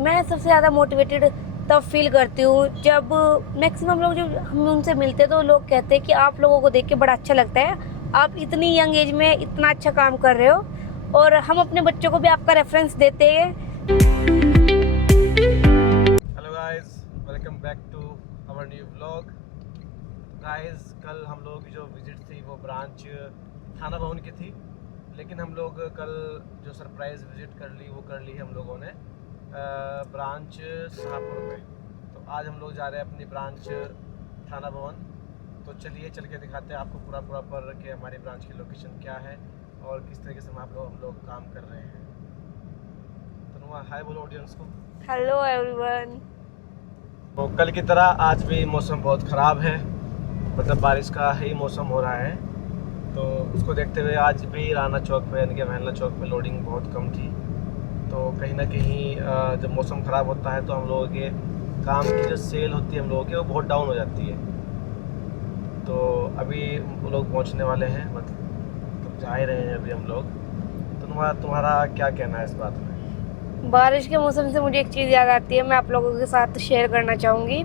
मैं सबसे ज़्यादा मोटिवेटेड तब फील करती हूँ जब मैक्सिमम लोग जो हम उनसे मिलते हैं तो लोग कहते हैं कि आप लोगों को देख के बड़ा अच्छा लगता है, आप इतनी यंग एज में इतना अच्छा काम कर रहे हो। और हम अपने बच्चों को भी आपका रेफरेंस देते हैं। Hello guys, welcome back to our new vlog. Guys, कल हम लोग की जो विजिट थी वो ब्रांच थाना भवन की थी, लेकिन हम लोग कल जो सरप्राइज़ विजिट कर ली हम लोगों ने ब्रांच शाहपुर में। तो आज हम लोग जा रहे हैं अपनी ब्रांच थाना भवन। तो चलिए चल के दिखाते हैं आपको पूरा पर कि हमारी ब्रांच की लोकेशन क्या है और किस तरीके से हम लोग काम कर रहे हैं। तो नुआ हाय बोलो ऑडियंस को। Hello everyone. तो कल की तरह आज भी मौसम बहुत ख़राब है, मतलब बारिश का ही मौसम हो रहा है। तो उसको देखते हुए आज भी राना चौक पे यानी कि महला चौक पे लोडिंग बहुत कम थी। तो कहीं ना कहीं जब मौसम ख़राब होता है तो हम लोगों के काम की जो सेल होती है हम लोगों की वो बहुत डाउन हो जाती है। तो अभी वो लोग पहुंचने वाले हैं, मतलब जा ही रहे हैं अभी हम लोग। तो तुम्हारा क्या कहना है इस बात में? बारिश के मौसम से मुझे एक चीज़ याद आती है, मैं आप लोगों के साथ शेयर करना चाहूँगी।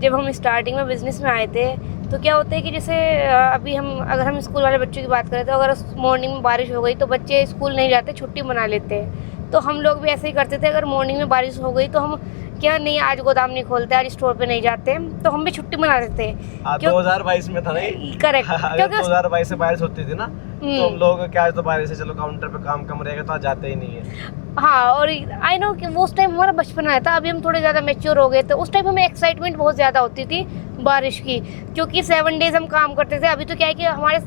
जब हम स्टार्टिंग में बिज़नेस में आए थे तो क्या होता है कि जैसे अभी अगर हम स्कूल वाले बच्चों की बात करें तो अगर मॉर्निंग में बारिश हो गई तो बच्चे स्कूल नहीं जाते, छुट्टी मना लेते हैं। तो हम लोग भी ऐसे ही करते थे, अगर मॉर्निंग में बारिश हो गई तो हम क्या नहीं, आज गोदाम नहीं खोलते, आज स्टोर पे नहीं जाते, तो हम भी छुट्टी मना देते हैं। 2022 में था नहीं? करेक्ट। अगर क्योंकि 2022 से बारिश होती थी ना तो हम लोग क्या, तो बारिश से चलो काउंटर पे काम कम रहेगा तो आज जाते ही नहीं है। हाँ, और आई नो कि वो उस टाइम हमारा बचपन आया था, अभी हम थोड़े ज़्यादा मैच्योर हो गए तो उस टाइम हमें एक्साइटमेंट बहुत ज़्यादा होती थी बारिश की, क्योंकि 7 डेज हम काम करते थे। अभी तो क्या है कि हमारे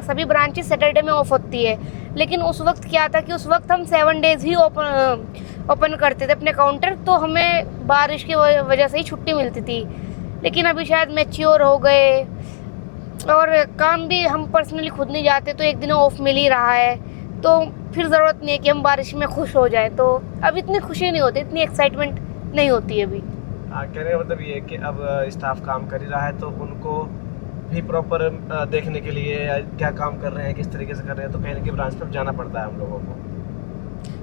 सभी ब्रांचेस सैटरडे में ऑफ होती है, लेकिन उस वक्त क्या था कि उस वक्त हम 7 डेज ही ओपन करते थे अपने काउंटर, तो हमें बारिश की वजह से ही छुट्टी मिलती थी। लेकिन अभी शायद मैच्योर हो गए और काम भी हम पर्सनली खुद नहीं जाते तो एक दिन ऑफ मिल ही रहा है, तो फिर ज़रूरत नहीं है कि हम बारिश में खुश हो जाए। तो अब इतनी खुशी नहीं होती, इतनी एक्साइटमेंट नहीं होती अभी। कहने का मतलब ये है कि अब स्टाफ काम कर ही रहा है तो उनको भी प्रॉपर देखने के लिए क्या काम कर रहे हैं, किस तरीके से कर रहे हैं, तो कहीं ना कहीं ब्रांच पर जाना पड़ता है हम लोगों को।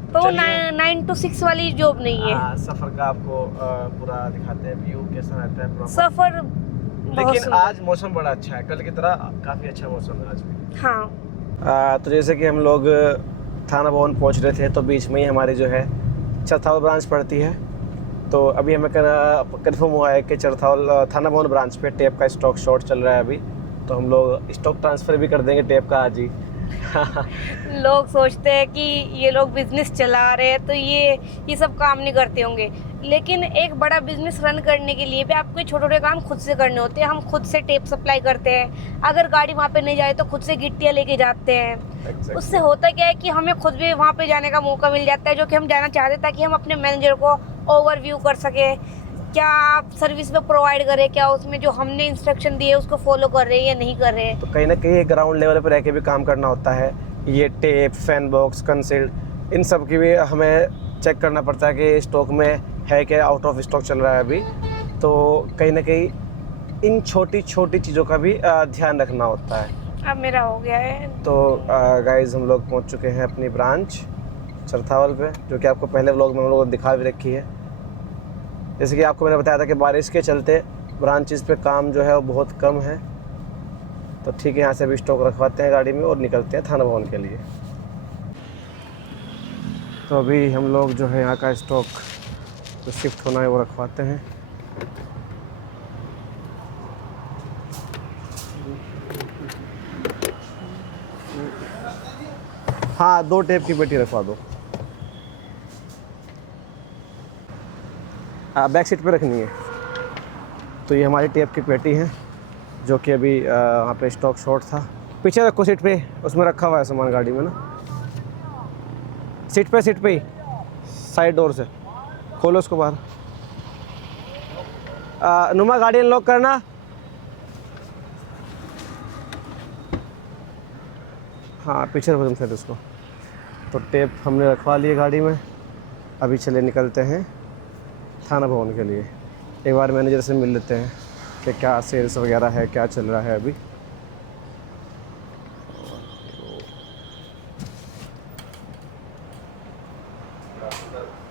तो वो चलिए 9 to 6 वाली जॉब नहीं है। सफ़र का आपको पूरा दिखाते हैं, व्यू कैसा रहता है प्रॉपर। सफ़र बहुत लेकिन सुंदर। आज मौसम बड़ा अच्छा है, कल की तरह काफ़ी अच्छा मौसम है आज भी। हाँ, तो जैसे कि हम लोग थाना भवन पहुंच रहे थे तो बीच में ही हमारी जो है चरथावल ब्रांच पड़ती है। तो अभी हमें कन्फर्म हुआ है कि चरथावल थाना भवन ब्रांच पे टेप का स्टॉक शॉर्ट चल रहा है अभी। तो हम लोग स्टॉक ट्रांसफ़र भी कर देंगे टेप का आज ही। लोग सोचते हैं कि ये लोग बिजनेस चला रहे हैं तो ये सब काम नहीं करते होंगे, लेकिन एक बड़ा बिजनेस रन करने के लिए भी आपको छोटे छोटे काम खुद से करने होते हैं। हम खुद से टेप सप्लाई करते हैं, अगर गाड़ी वहाँ पे नहीं जाए तो खुद से गिट्टियाँ लेके जाते हैं। उससे होता क्या है कि हमें खुद भी वहाँ पे जाने का मौका मिल जाता है, जो कि हम जाना चाहते हैं, ताकि हम अपने मैनेजर को ओवरव्यू कर सके, क्या आप सर्विस में प्रोवाइड करें, क्या उसमें जो हमने इंस्ट्रक्शन दिए उसको फॉलो कर रहे हैं या नहीं कर रहे हैं। तो कहीं ना कहीं ग्राउंड लेवल पर रह के भी काम करना होता है। ये टेप, फैन बॉक्स, कंसील्ड, इन सब की भी हमें चेक करना पड़ता है कि स्टॉक में है क्या, आउट ऑफ स्टॉक चल रहा है अभी। तो कहीं ना कहीं इन छोटी छोटी चीज़ों का भी ध्यान रखना होता है। अब मेरा हो गया है। तो गाइस, हम लोग पहुंच चुके हैं अपनी ब्रांच चरथावल पे, जो कि आपको पहले व्लॉग में हम लोगों ने दिखा भी रखी है। जैसे कि आपको मैंने बताया था कि बारिश के चलते ब्रांचेस पे काम जो है वो बहुत कम है। तो ठीक है, यहाँ से अभी स्टॉक रखवाते हैं गाड़ी में और निकलते हैं थाना भवन के लिए। तो अभी हम लोग जो है यहाँ का स्टॉक जो शिफ्ट होना है वो रखवाते हैं। हाँ, 2 टेप की पेटी रखवा दो। बैक सीट पे रखनी है। तो ये हमारी टेप की पेटी है जो कि अभी वहाँ पे स्टॉक शॉर्ट था। पीछे रखो सीट पे, उसमें रखा हुआ है सामान गाड़ी में ना। सीट पे ही साइड डोर से खोलो उसको बाहर। नुमा, गाड़ी अनलॉक करना। हाँ, पीछे रखो तुम शायद उसको। तो टेप हमने रखवा ली गाड़ी में। अभी चले निकलते हैं थाना भवन के लिए। एक बार मैनेजर से मिल लेते हैं कि क्या सेल्स वगैरह है, क्या चल रहा है अभी।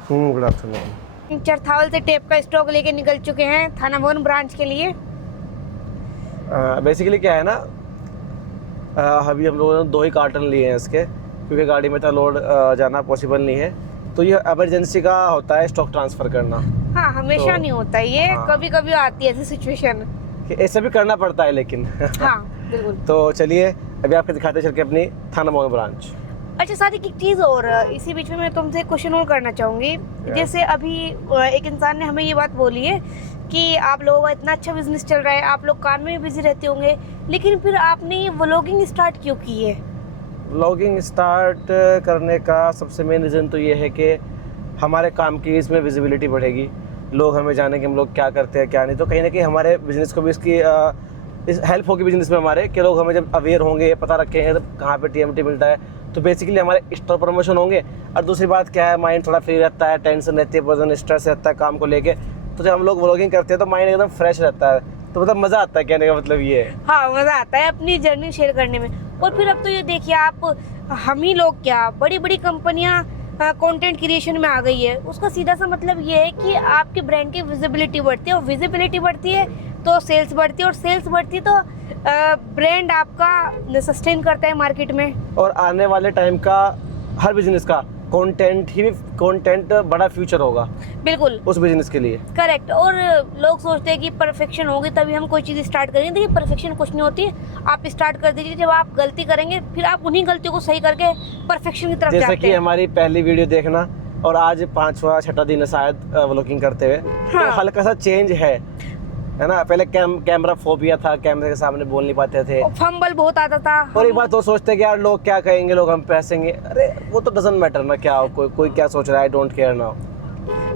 Good afternoon. चरथावल से टेप का स्टॉक लेके निकल चुके हैं थाना भवन ब्रांच के लिए। बेसिकली क्या है ना, अभी हम लोगों ने 2 ही कार्टन लिए हैं इसके, क्योंकि गाड़ी में इतना लोड जाना पॉसिबल नहीं है। तो ये इमरजेंसी का होता है स्टॉक ट्रांसफ़र करना। हाँ, हमेशा तो, नहीं होता ये, हाँ, कभी कभी आती है ऐसी सिचुएशन। ऐसे भी करना पड़ता है लेकिन। हाँ बिल्कुल। तो चलिए अभी आपको दिखाते चल के अपनी थाना भवन ब्रांच। अच्छा सादिक, एक चीज़ और इसी बीच में मैं तुमसे क्वेश्चन और करना चाहूँगी। जैसे अभी एक इंसान ने हमें ये बात बोली है कि आप लोगों का इतना अच्छा बिजनेस चल रहा है, आप लोग काम में भी बिजी रहते होंगे, लेकिन फिर आपने ये व्लॉगिंग स्टार्ट क्यों की है? व्लॉगिंग स्टार्ट करने का सबसे मेन रीज़न तो ये है कि हमारे काम की इसमें विजिबिलिटी बढ़ेगी, लोग हमें जाने कि हम लोग क्या करते हैं क्या नहीं। तो कहीं ना कहीं हमारे बिज़नेस को भी इसकी इस हेल्प होगी बिज़नेस में हमारे, कि लोग हमें जब अवेयर होंगे, पता रखेंगे कहाँ पे TMT मिलता है, तो बेसिकली हमारे स्टोर प्रमोशन होंगे। और दूसरी बात क्या है, माइंड थोड़ा फ्री रहता है, टेंशन रहती है, पर्सन स्ट्रेस रहता है काम को लेके। तो जब हम लोग व्लॉगिंग करते हैं तो माइंड एकदम फ्रेश रहता है, तो मतलब मज़ा आता है, कहने का मतलब ये है। हाँ, मज़ा आता है अपनी जर्नी शेयर करने में। और फिर अब तो ये देखिए आप, हम ही लोग क्या, बड़ी बड़ी कंपनियां कंटेंट क्रिएशन में आ गई है। उसका सीधा सा मतलब ये है कि आपके ब्रांड की विजिबिलिटी बढ़ती है, और विजिबिलिटी बढ़ती है तो सेल्स बढ़ती है, और सेल्स बढ़ती है तो ब्रांड आपका सस्टेन करता है मार्केट में। और आने वाले टाइम का हर बिजनेस का कंटेंट बड़ा फ्यूचर होगा बिल्कुल उस बिजनेस के लिए। करेक्ट। और लोग सोचते हैं कि परफेक्शन होगी तभी हम कोई चीज़ स्टार्ट करेंगे। देखिए परफेक्शन कुछ नहीं होती, आप स्टार्ट कर दीजिए। जब आप गलती करेंगे फिर आप उन्हीं गलतियों को सही करके परफेक्शन की तरफ जाते हैं। जैसे कि हमारी पहली वीडियो देखना और आज 5वां 6वां दिन है शायद व्लॉगिंग करते हुए, हाँ। तो हल्का सा चेंज है ना। पहले कैमरा फोबिया था, कैमरे के सामने बोल नहीं पाते थे, फंबल बहुत आता था। और एक बात तो सोचते हैं कि यार लोग क्या कहेंगे, लोग हम पैसेंगे। अरे वो तो डजंट मैटर ना, क्या हो, कोई क्या सोच रहा है, आई डोंट केयर नाउ।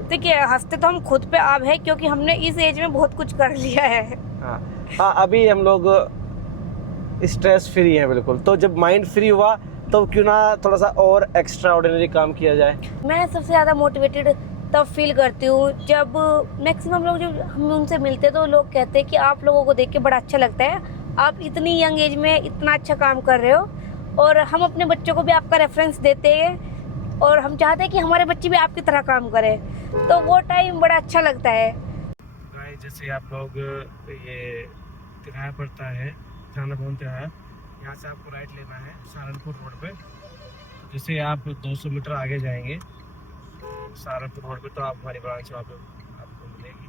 देखिए हंसते तो हम खुद पे अब है, क्योंकि हमने इस एज में बहुत कुछ कर लिया है। हाँ, अभी हम लोग स्ट्रेस फ्री हैं बिल्कुल। तो जब माइंड फ्री हुआ तो क्यों ना थोड़ा सा और एक्स्ट्रा ऑर्डिनरी काम किया जाए। मैं सबसे ज़्यादा मोटिवेटेड तब फील करती हूँ जब मैक्सिमम लोग, जब हम उनसे मिलते हैं तो लोग कहते हैं कि आप लोगों को देख के बड़ा अच्छा लगता है, आप इतनी यंग एज में इतना अच्छा काम कर रहे हो। और हम अपने बच्चों को भी आपका रेफरेंस देते हैं, और हम चाहते हैं कि हमारे बच्चे भी आपकी तरह काम करें, तो वो टाइम बड़ा अच्छा लगता है। जैसे आप लोग, ये तिराहा पड़ता है थाना भवन तिराहा, यहाँ से आपको राइट लेना है सहारनपुर रोड पे। जैसे आप 200 मीटर आगे जाएंगे सहारनपुर रोड पे, तो आप हमारी ब्रांच वहाँ पे आपको मिलेगी।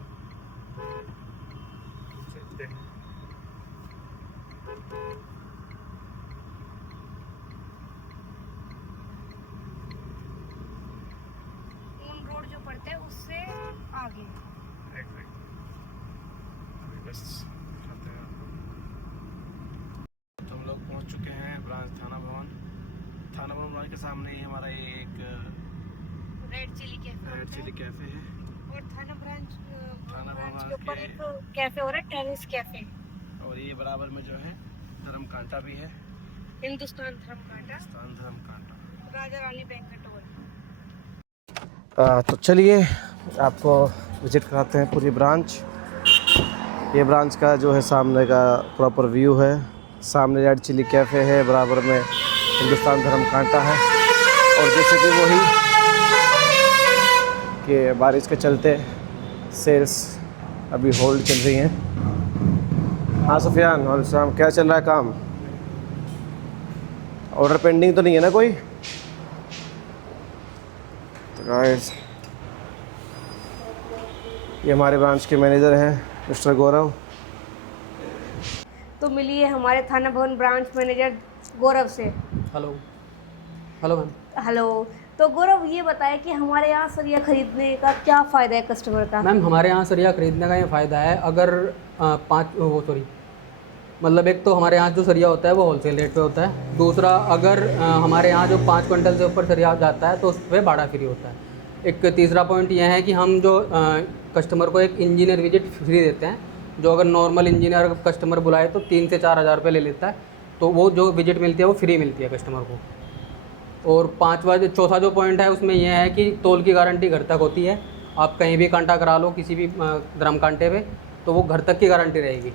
रोड जो पड़ता है उससे आगे बस तो हम लोग पहुँच चुके हैं ब्रांच थाना भवन ब्रांच के सामने ही हमारा ये एक रेड चिली कैफे है। और थाना ब्रांच के ऊपर के- एक कैफे हो रहा है, टेनिस कैफे। और ये बराबर में जो है धर्म कांटा भी है, हिंदुस्तान धर्मकांटा, धर्म कांटा। Raja Rani banquet hall. तो चलिए आपको विजिट कराते हैं पूरी ब्रांच। ये ब्रांच का जो है सामने का प्रॉपर व्यू है। सामने रेड चिली कैफ़े है, बराबर में हिंदुस्तान धर्म कांटा है। और जैसे कि वही कि बारिश के चलते सेल्स अभी होल्ड चल रही हैं। हाँ सुफियान और शाम, क्या चल रहा है काम? ऑर्डर पेंडिंग तो नहीं है ना कोई? तो गाइस ये हमारे ब्रांच के मैनेजर हैं मिस्टर गौरव। तो मिलिए हमारे थाना भवन ब्रांच मैनेजर गौरव से। Hello ma'am. हेलो। तो गौरव ये बताएं कि हमारे यहाँ सरिया खरीदने का क्या फ़ायदा है कस्टमर का? मैम हमारे यहाँ सरिया खरीदने का ये फ़ायदा है, अगर मतलब एक तो हमारे यहाँ जो सरिया होता है वो होलसेल रेट पे होता है। दूसरा, अगर हमारे यहाँ जो 5 क्विंटल से ऊपर सरिया जाता है तो उस पर भाड़ा फ्री होता है। एक तीसरा पॉइंट यह है कि हम जो कस्टमर को एक इंजीनियर विजिट फ्री देते हैं। जो अगर नॉर्मल इंजीनियर कस्टमर बुलाए तो 3 से 4 हज़ार रुपये ले लेता है, तो वो जो विजिट मिलती है वो फ्री मिलती है कस्टमर को। और चौथा जो पॉइंट है उसमें यह है कि तोल की गारंटी घर तक होती है। आप कहीं भी कांटा करा लो किसी भी धर्म कांटे पे, तो वो घर तक की गारंटी रहेगी।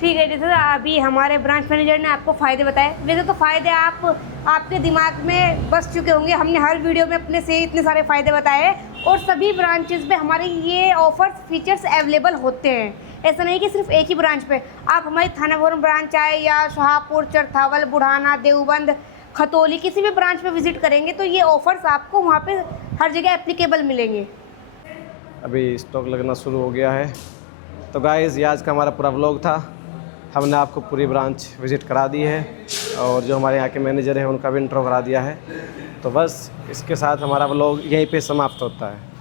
ठीक है, जैसे अभी हमारे ब्रांच मैनेजर ने आपको फ़ायदे बताए, वैसे तो फ़ायदे आपके दिमाग में बस चुके होंगे। हमने हर वीडियो में अपने से इतने सारे फ़ायदे बताए और सभी ब्रांचेस पे हमारे ये ऑफर्स फीचर्स अवेलेबल होते हैं। ऐसा नहीं कि सिर्फ एक ही ब्रांच पे, आप हमारी थाना भवन ब्रांच आए या शाहपुर, चरथावल, बुढ़ाना, देवबंद, खतौली, किसी भी ब्रांच पे विजिट करेंगे तो ये ऑफ़र्स आपको वहाँ पे हर जगह एप्लीकेबल मिलेंगे। अभी स्टॉक लगना शुरू हो गया है। तो गाइज़ ये आज का हमारा पूरा व्लॉग था। हमने आपको पूरी ब्रांच विज़िट करा दी है और जो हमारे यहाँ के मैनेजर हैं उनका भी इंट्रो करा दिया है। तो बस इसके साथ हमारा व्लॉग यहीं पे समाप्त होता है।